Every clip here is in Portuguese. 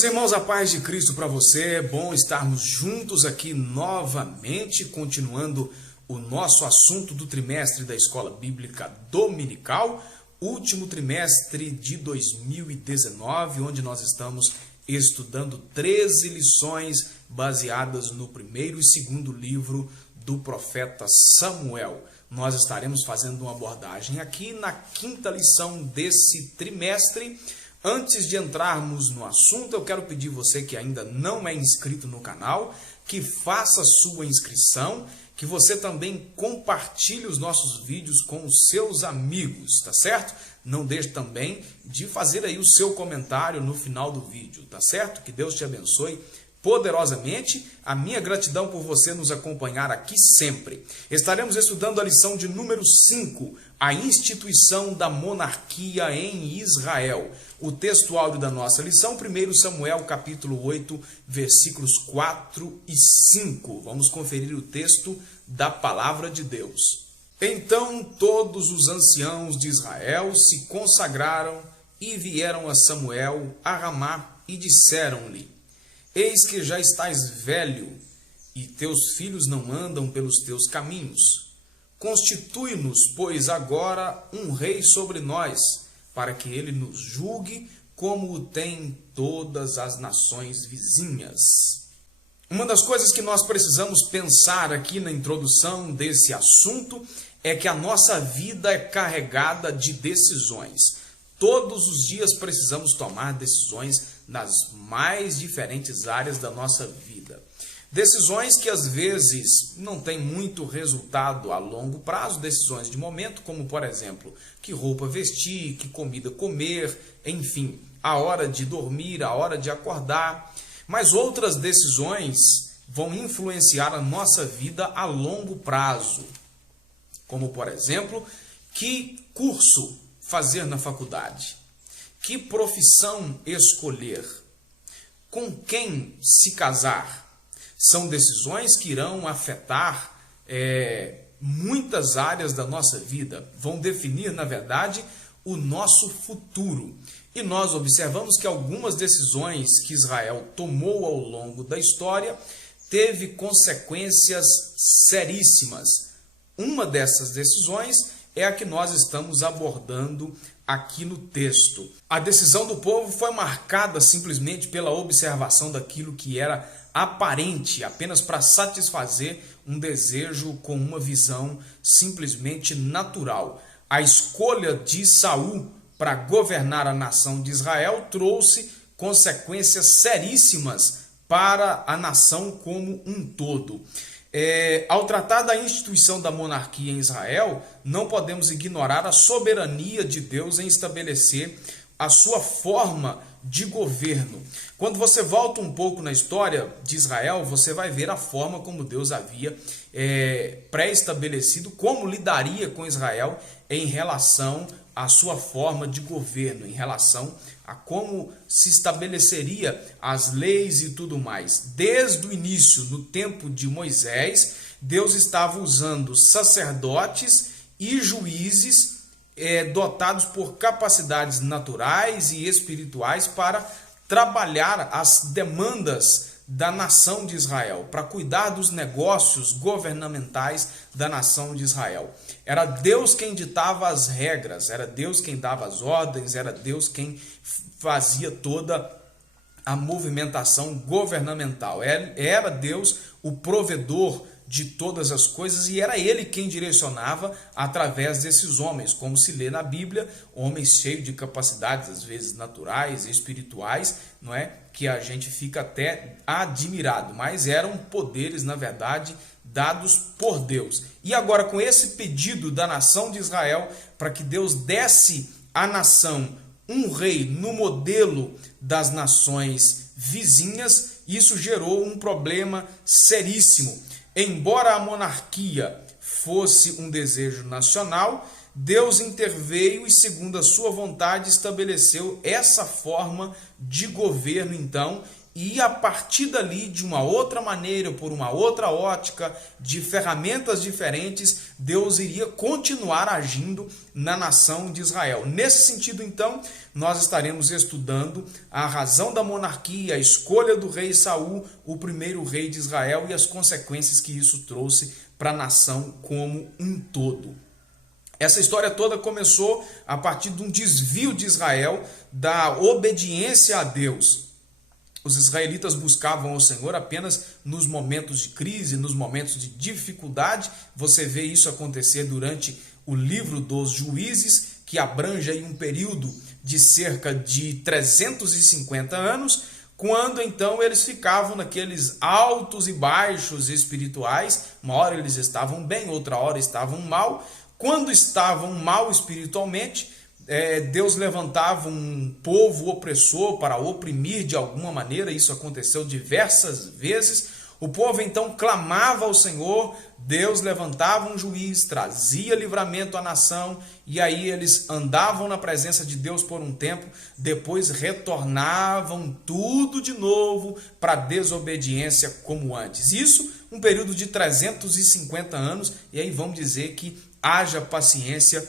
Meus irmãos, a paz de Cristo para você. É bom estarmos juntos aqui novamente, continuando o nosso assunto do trimestre da Escola Bíblica Dominical, último trimestre de 2019, onde nós estamos estudando 13 lições baseadas no primeiro e segundo livro do profeta Samuel. Nós estaremos fazendo uma abordagem aqui na quinta lição desse trimestre. Antes de entrarmos no assunto, eu quero pedir você que ainda não é inscrito no canal, que faça sua inscrição, que você também compartilhe os nossos vídeos com os seus amigos, tá certo? Não deixe também de fazer aí o seu comentário no final do vídeo, tá certo? Que Deus te abençoe poderosamente. A minha gratidão por você nos acompanhar aqui sempre. Estaremos estudando a lição de número 5, a instituição da monarquia em Israel. O texto áudio da nossa lição, 1 Samuel capítulo 8, versículos 4 e 5. Vamos conferir o texto da palavra de Deus. Então todos os anciãos de Israel se consagraram e vieram a Samuel a Ramá e disseram-lhe: Eis que já estás velho, e teus filhos não andam pelos teus caminhos. Constitui-nos, pois, agora um rei sobre nós, para que ele nos julgue, como o tem todas as nações vizinhas. Uma das coisas que nós precisamos pensar aqui na introdução desse assunto é que a nossa vida é carregada de decisões. Todos os dias precisamos tomar decisões nas mais diferentes áreas da nossa vida. Decisões que às vezes não têm muito resultado a longo prazo, decisões de momento, como por exemplo, que roupa vestir, que comida comer, enfim, a hora de dormir, a hora de acordar. Mas outras decisões vão influenciar a nossa vida a longo prazo, como por exemplo, que curso fazer na faculdade, que profissão escolher, com quem se casar. São decisões que irão afetar muitas áreas da nossa vida, vão definir, na verdade, o nosso futuro. E nós observamos que algumas decisões que Israel tomou ao longo da história teve consequências seríssimas. Uma dessas decisões é a que nós estamos abordando aqui no texto. A decisão do povo foi marcada simplesmente pela observação daquilo que era aparente, apenas para satisfazer um desejo com uma visão simplesmente natural. A escolha de Saul para governar a nação de Israel trouxe consequências seríssimas para a nação como um todo. Ao tratar da instituição da monarquia em Israel, não podemos ignorar a soberania de Deus em estabelecer a sua forma de governo. Quando você volta um pouco na história de Israel, você vai ver a forma como Deus havia pré-estabelecido, como lidaria com Israel em relação à sua forma de governo, em relação a como se estabeleceria as leis e tudo mais. Desde o início, no tempo de Moisés, Deus estava usando sacerdotes e juízes dotados por capacidades naturais e espirituais para trabalhar as demandas da nação de Israel, para cuidar dos negócios governamentais da nação de Israel. Era Deus quem ditava as regras, era Deus quem dava as ordens, era Deus quem fazia toda a movimentação governamental. Era Deus o provedor de todas as coisas e era Ele quem direcionava através desses homens, como se lê na Bíblia, homens cheios de capacidades, às vezes naturais e espirituais, não é? Que a gente fica até admirado, mas eram poderes, na verdade, dados por Deus. E agora, com esse pedido da nação de Israel, para que Deus desse à nação um rei no modelo das nações vizinhas, isso gerou um problema seríssimo. Embora a monarquia fosse um desejo nacional, Deus interveio e, segundo a sua vontade, estabeleceu essa forma de governo, então, e a partir dali, de uma outra maneira, por uma outra ótica, de ferramentas diferentes, Deus iria continuar agindo na nação de Israel. Nesse sentido, então, nós estaremos estudando a razão da monarquia, a escolha do rei Saul, o primeiro rei de Israel, e as consequências que isso trouxe para a nação como um todo. Essa história toda começou a partir de um desvio de Israel da obediência a Deus. Os israelitas buscavam ao Senhor apenas nos momentos de crise, nos momentos de dificuldade. Você vê isso acontecer durante o livro dos Juízes, que abrange aí um período de cerca de 350 anos, quando então eles ficavam naqueles altos e baixos espirituais. Uma hora eles estavam bem, outra hora estavam mal. Quando estavam mal espiritualmente, Deus levantava um povo opressor para oprimir de alguma maneira. Isso aconteceu diversas vezes. O povo então clamava ao Senhor, Deus levantava um juiz, trazia livramento à nação, e aí eles andavam na presença de Deus por um tempo, depois retornavam tudo de novo para a desobediência como antes. Isso um período de 350 anos, e aí vamos dizer que haja paciência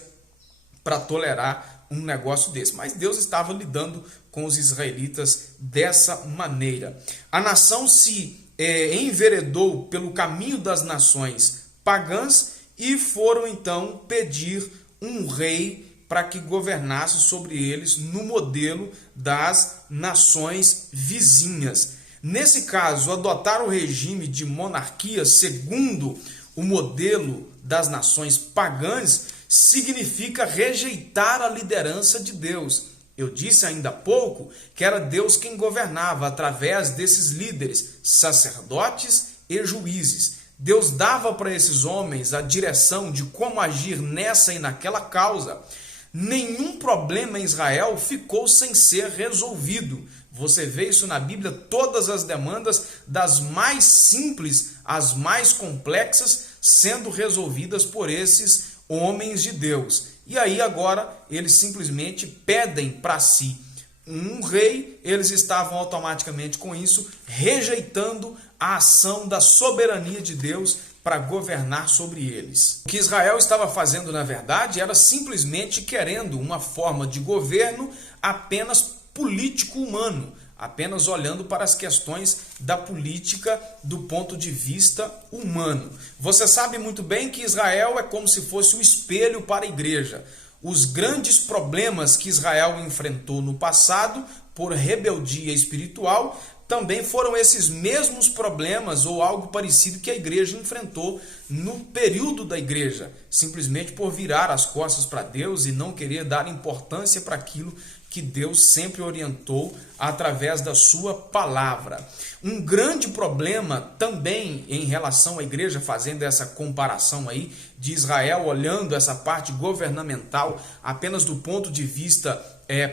para tolerar um negócio desse. Mas Deus estava lidando com os israelitas dessa maneira. A nação se enveredou pelo caminho das nações pagãs e foram então pedir um rei para que governasse sobre eles no modelo das nações vizinhas. Nesse caso, adotar o regime de monarquia segundo o modelo das nações pagãs significa rejeitar a liderança de Deus. Eu disse ainda há pouco que era Deus quem governava através desses líderes, sacerdotes e juízes. Deus dava para esses homens a direção de como agir nessa e naquela causa. Nenhum problema em Israel ficou sem ser resolvido. Você vê isso na Bíblia, todas as demandas, das mais simples às mais complexas, sendo resolvidas por esses homens de Deus. E aí agora eles simplesmente pedem para si um rei. Eles estavam automaticamente com isso rejeitando a ação da soberania de Deus para governar sobre eles. O que Israel estava fazendo, na verdade, era simplesmente querendo uma forma de governo apenas político-humano, apenas olhando para as questões da política do ponto de vista humano. Você sabe muito bem que Israel é como se fosse um espelho para a igreja. Os grandes problemas que Israel enfrentou no passado, por rebeldia espiritual, também foram esses mesmos problemas ou algo parecido que a igreja enfrentou no período da igreja, simplesmente por virar as costas para Deus e não querer dar importância para aquilo que Deus sempre orientou através da sua palavra. Um grande problema também em relação à igreja, fazendo essa comparação aí de Israel, olhando essa parte governamental apenas do ponto de vista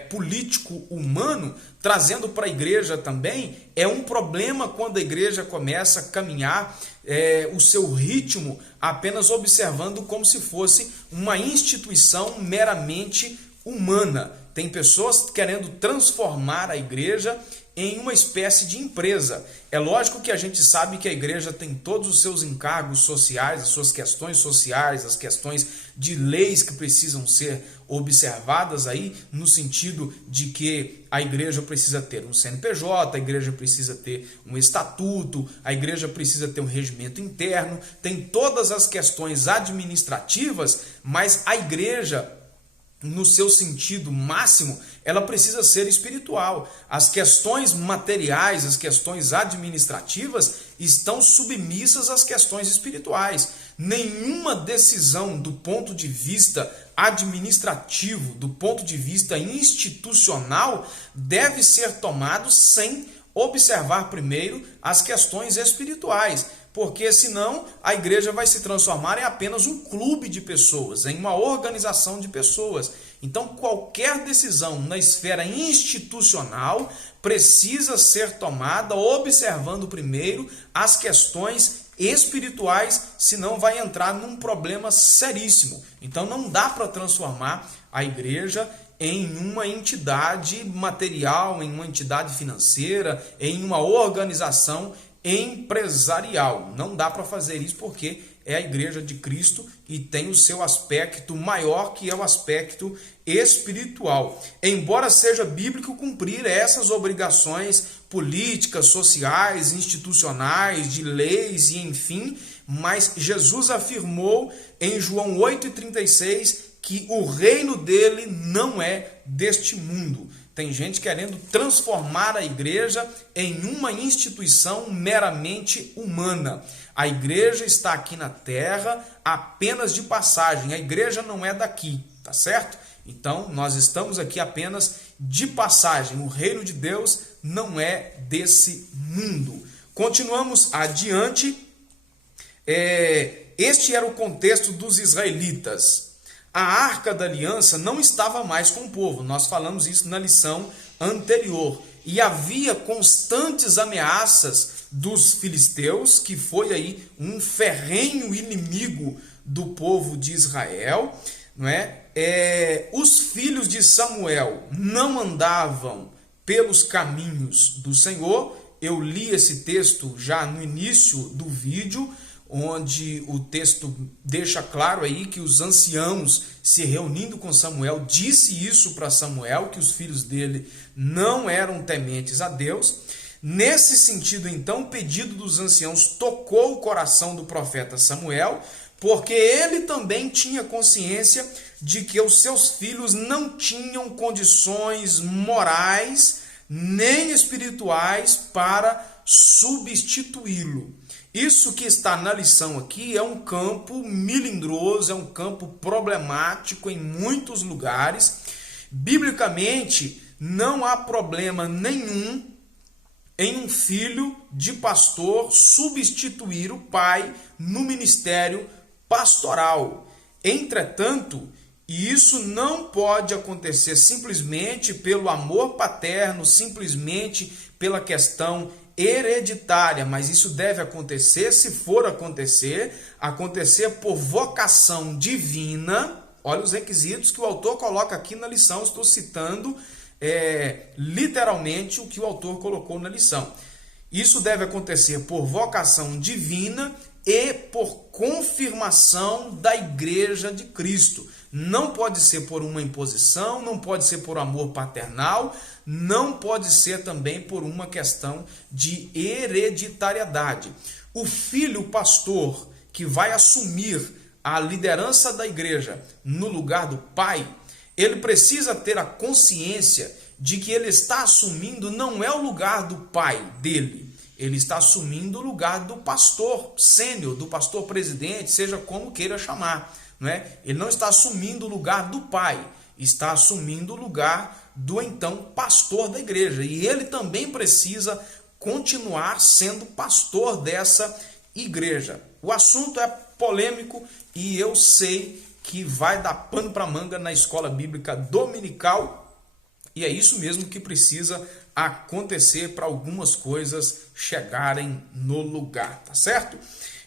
político-humano, trazendo para a igreja também, é um problema quando a igreja começa a caminhar o seu ritmo apenas observando como se fosse uma instituição meramente humana. Tem pessoas querendo transformar a igreja em uma espécie de empresa. É lógico que a gente sabe que a igreja tem todos os seus encargos sociais, as suas questões sociais, as questões de leis que precisam ser observadas aí, no sentido de que a igreja precisa ter um CNPJ, a igreja precisa ter um estatuto, a igreja precisa ter um regimento interno, tem todas as questões administrativas, mas a igreja, no seu sentido máximo, ela precisa ser espiritual. As questões materiais, as questões administrativas estão submissas às questões espirituais. Nenhuma decisão do ponto de vista administrativo, do ponto de vista institucional, deve ser tomado sem observar primeiro as questões espirituais, porque senão a igreja vai se transformar em apenas um clube de pessoas, em uma organização de pessoas. Então, qualquer decisão na esfera institucional precisa ser tomada observando primeiro as questões espirituais, senão vai entrar num problema seríssimo. Então não dá para transformar a igreja em uma entidade material, em uma entidade financeira, em uma organização empresarial. Não dá para fazer isso porque é a igreja de Cristo e tem o seu aspecto maior, que é o aspecto espiritual. Embora seja bíblico cumprir essas obrigações políticas, sociais, institucionais, de leis e enfim, mas Jesus afirmou em João 8,36 que o reino dele não é deste mundo. Tem gente querendo transformar a igreja em uma instituição meramente humana. A igreja está aqui na terra apenas de passagem. A igreja não é daqui, tá certo? Então, nós estamos aqui apenas de passagem. O reino de Deus não é desse mundo. Continuamos adiante. Este era o contexto dos israelitas. A Arca da Aliança não estava mais com o povo. Nós falamos isso na lição anterior. E havia constantes ameaças dos filisteus, que foi aí um ferrenho inimigo do povo de Israel, não é? Os filhos de Samuel não andavam pelos caminhos do Senhor. Eu li esse texto já no início do vídeo, onde o texto deixa claro aí que os anciãos se reunindo com Samuel, disse isso para Samuel, que os filhos dele não eram tementes a Deus. Nesse sentido, então, o pedido dos anciãos tocou o coração do profeta Samuel, porque ele também tinha consciência de que os seus filhos não tinham condições morais nem espirituais para substituí-lo. Isso que está na lição aqui é um campo melindroso, é um campo problemático em muitos lugares. Biblicamente, não há problema nenhum em um filho de pastor substituir o pai no ministério pastoral. Entretanto, isso não pode acontecer simplesmente pelo amor paterno, simplesmente pela questão hereditária, mas isso deve acontecer, se for acontecer por vocação divina. Olha os requisitos que o autor coloca aqui na lição, estou citando literalmente o que o autor colocou na lição. Isso deve acontecer por vocação divina e por confirmação da igreja de Cristo. Não pode ser por uma imposição, não pode ser por amor paternal, não pode ser também por uma questão de hereditariedade. O filho pastor que vai assumir a liderança da igreja no lugar do pai, ele precisa ter a consciência de que ele está assumindo não é o lugar do pai dele, ele está assumindo o lugar do pastor sênior, do pastor presidente, seja como queira chamar. Não é? Ele não está assumindo o lugar do pai, está assumindo o lugar do então pastor da igreja. E ele também precisa continuar sendo pastor dessa igreja. O assunto é polêmico e eu sei que vai dar pano para manga na escola bíblica dominical. E é isso mesmo que precisa acontecer para algumas coisas chegarem no lugar, tá certo?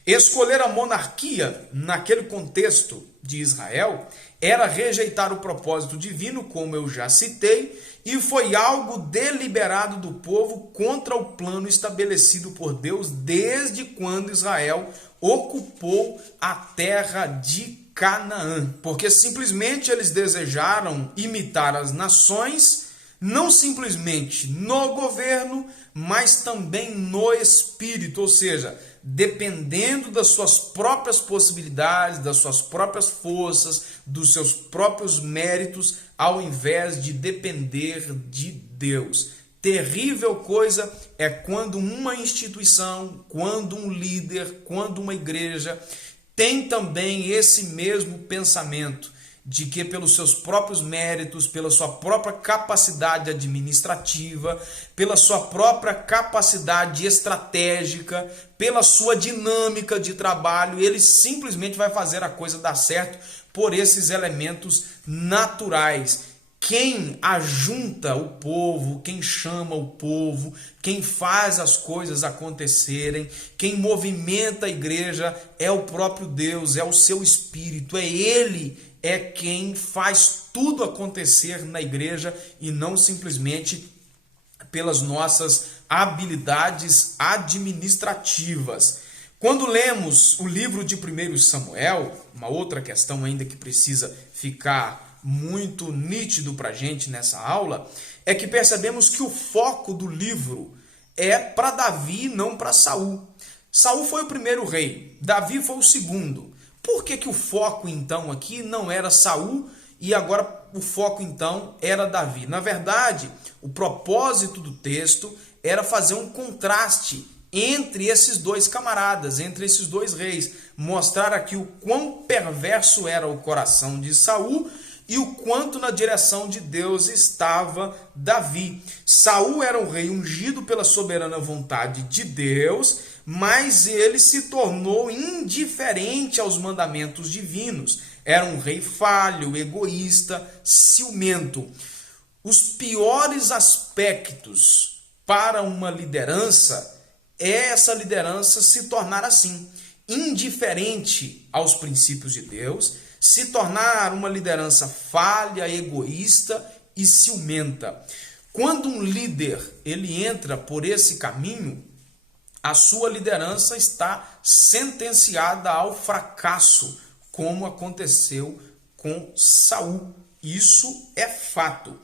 Escolher a monarquia naquele contexto de Israel era rejeitar o propósito divino, como eu já citei, e foi algo deliberado do povo contra o plano estabelecido por Deus desde quando Israel ocupou a terra de Canaã. Porque simplesmente eles desejaram imitar as nações, não simplesmente no governo, mas também no espírito, ou seja, dependendo das suas próprias possibilidades, das suas próprias forças, dos seus próprios méritos, ao invés de depender de Deus. Terrível coisa é quando uma instituição, quando um líder, quando uma igreja tem também esse mesmo pensamento de que pelos seus próprios méritos, pela sua própria capacidade administrativa, pela sua própria capacidade estratégica, pela sua dinâmica de trabalho, ele simplesmente vai fazer a coisa dar certo por esses elementos naturais, quem ajunta o povo, quem chama o povo, quem faz as coisas acontecerem, quem movimenta a igreja é o próprio Deus, é o seu Espírito, é Ele quem faz tudo acontecer na igreja e não simplesmente pelas nossas habilidades administrativas. Quando lemos o livro de 1 Samuel, uma outra questão ainda que precisa ficar muito nítido para a gente nessa aula, é que percebemos que o foco do livro é para Davi e não para Saul. Saul foi o primeiro rei, Davi foi o segundo. Por que o foco então aqui não era Saul e agora o foco então era Davi? Na verdade, o propósito do texto era fazer um contraste entre esses dois camaradas, entre esses dois reis, mostrar aqui o quão perverso era o coração de Saul e o quanto na direção de Deus estava Davi. Saul era um rei ungido pela soberana vontade de Deus, mas ele se tornou indiferente aos mandamentos divinos. Era um rei falho, egoísta, ciumento. Os piores aspectos para uma liderança é essa liderança se tornar assim, indiferente aos princípios de Deus, se tornar uma liderança falha, egoísta e ciumenta. Quando um líder ele entra por esse caminho, a sua liderança está sentenciada ao fracasso, como aconteceu com Saul. Isso é fato.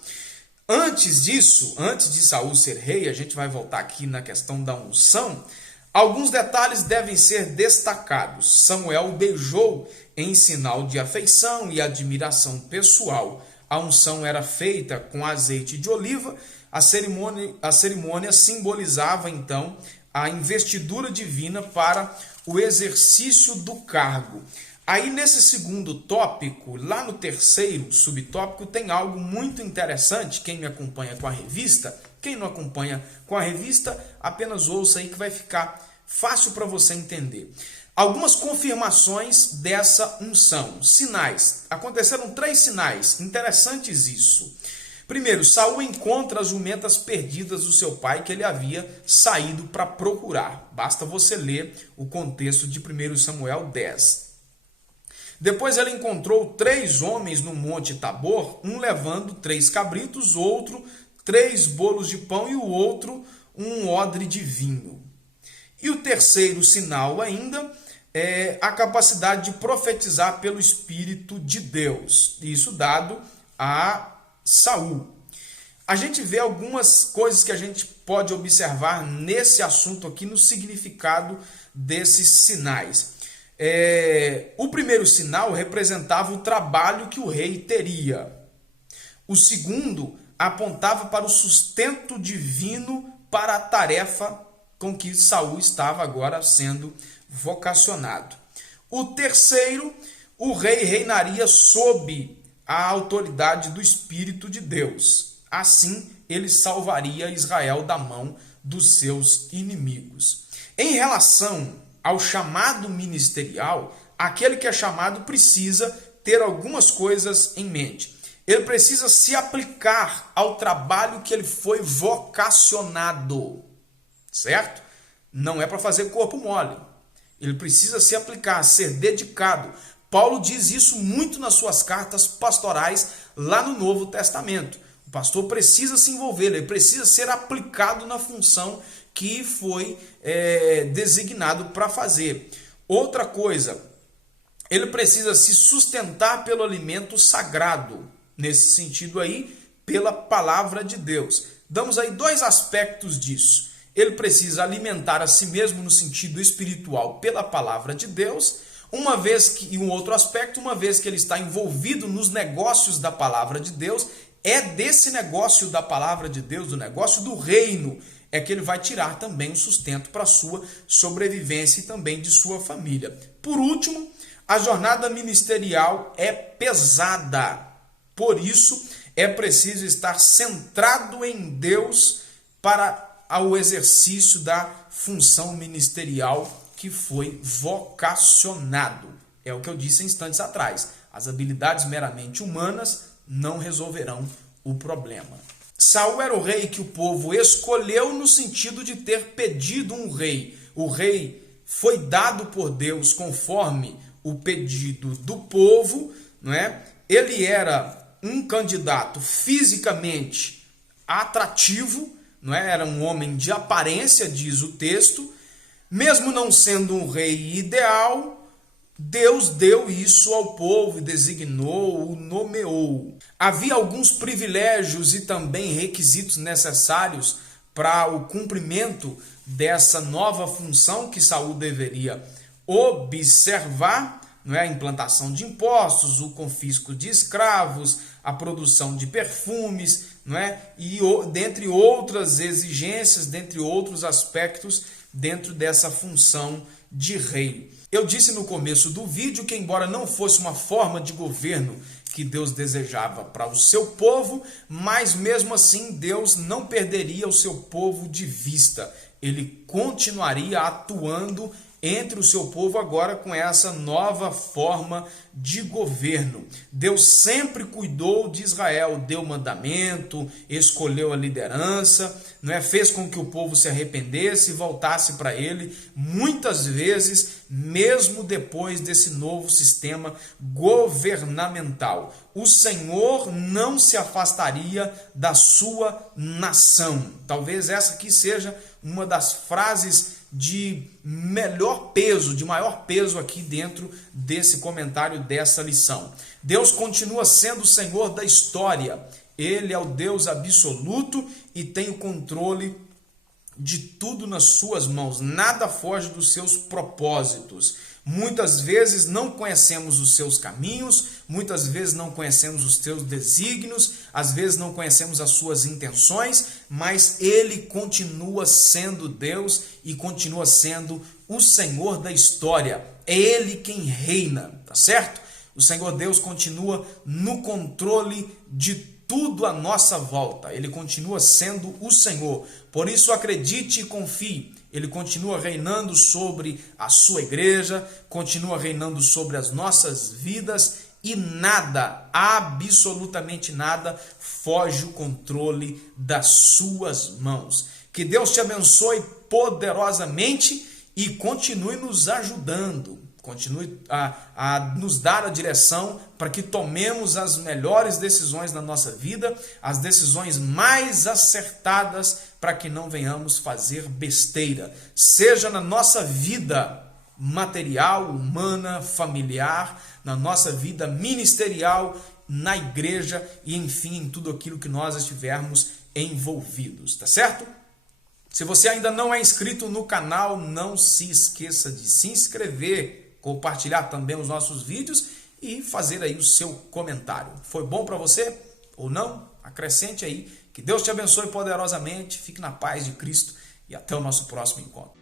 Antes disso, antes de Saul ser rei, a gente vai voltar aqui na questão da unção, alguns detalhes devem ser destacados. Samuel o beijou em sinal de afeição e admiração pessoal. A unção era feita com azeite de oliva. A cerimônia simbolizava, então, a investidura divina para o exercício do cargo. Aí, nesse segundo tópico, lá no terceiro subtópico, tem algo muito interessante. Quem me acompanha com a revista, quem não acompanha com a revista, apenas ouça aí que vai ficar fácil para você entender. Algumas confirmações dessa unção, sinais. Aconteceram 3 sinais, interessantes isso. Primeiro, Saul encontra as jumentas perdidas do seu pai que ele havia saído para procurar. Basta você ler o contexto de 1 Samuel 10. Depois ele encontrou 3 homens no Monte Tabor, um levando 3 cabritos, outro 3 bolos de pão e o outro um odre de vinho. E o terceiro sinal ainda é a capacidade de profetizar pelo Espírito de Deus, isso dado a Saul. A gente vê algumas coisas que a gente pode observar nesse assunto aqui, no significado desses sinais. O primeiro sinal representava o trabalho que o rei teria. O segundo apontava para o sustento divino para a tarefa com que Saul estava agora sendo vocacionado. O terceiro, o rei reinaria sob a autoridade do Espírito de Deus. Assim, ele salvaria Israel da mão dos seus inimigos. Em relação ao chamado ministerial, aquele que é chamado precisa ter algumas coisas em mente. Ele precisa se aplicar ao trabalho que ele foi vocacionado, certo? Não é para fazer corpo mole. Ele precisa se aplicar, ser dedicado. Paulo diz isso muito nas suas cartas pastorais lá no Novo Testamento. O pastor precisa se envolver, ele precisa ser aplicado na função que foi designado para fazer. Outra coisa, ele precisa se sustentar pelo alimento sagrado, nesse sentido aí, pela palavra de Deus. Damos aí 2 aspectos disso. Ele precisa alimentar a si mesmo no sentido espiritual pela palavra de Deus, e um outro aspecto, uma vez que ele está envolvido nos negócios da palavra de Deus, é desse negócio da palavra de Deus, do negócio do reino, é que ele vai tirar também o sustento para a sua sobrevivência e também de sua família. Por último, a jornada ministerial é pesada. Por isso, é preciso estar centrado em Deus para o exercício da função ministerial que foi vocacionado. É o que eu disse instantes atrás. As habilidades meramente humanas não resolverão o problema. Saul era o rei que o povo escolheu no sentido de ter pedido um rei. O rei foi dado por Deus conforme o pedido do povo, não é? Ele era um candidato fisicamente atrativo, não é? Era um homem de aparência, diz o texto. Mesmo não sendo um rei ideal, Deus deu isso ao povo e designou, o nomeou. Havia alguns privilégios e também requisitos necessários para o cumprimento dessa nova função que Saul deveria observar, não é? A implantação de impostos, o confisco de escravos, a produção de perfumes, não é? E dentre outras exigências, dentre outros aspectos dentro dessa função de rei. Eu disse no começo do vídeo que, embora não fosse uma forma de governo que Deus desejava para o seu povo, mas mesmo assim Deus não perderia o seu povo de vista. Ele continuaria atuando entre o seu povo agora com essa nova forma de governo. Deus sempre cuidou de Israel, deu mandamento, escolheu a liderança, não é? Fez com que o povo se arrependesse e voltasse para ele, muitas vezes, mesmo depois desse novo sistema governamental. O Senhor não se afastaria da sua nação. Talvez essa aqui seja uma das frases de melhor peso, de maior peso aqui dentro desse comentário, dessa lição. Deus continua sendo o Senhor da história. Ele é o Deus absoluto e tem o controle de tudo nas suas mãos. Nada foge dos seus propósitos. Muitas vezes não conhecemos os seus caminhos, muitas vezes não conhecemos os teus desígnios, às vezes não conhecemos as suas intenções, mas Ele continua sendo Deus e continua sendo o Senhor da história. É Ele quem reina, tá certo? O Senhor Deus continua no controle de tudo à nossa volta. Ele continua sendo o Senhor. Por isso acredite e confie. Ele continua reinando sobre a sua igreja, continua reinando sobre as nossas vidas e nada, absolutamente nada, foge o controle das suas mãos. Que Deus te abençoe poderosamente e continue nos ajudando. Continue a nos dar a direção para que tomemos as melhores decisões na nossa vida, as decisões mais acertadas, para que não venhamos fazer besteira, seja na nossa vida material, humana, familiar, na nossa vida ministerial, na igreja e, enfim, em tudo aquilo que nós estivermos envolvidos, tá certo? Se você ainda não é inscrito no canal, não se esqueça de se inscrever, compartilhar também os nossos vídeos e fazer aí o seu comentário. Foi bom para você ou não? Acrescente aí. Que Deus te abençoe poderosamente. Fique na paz de Cristo e até o nosso próximo encontro.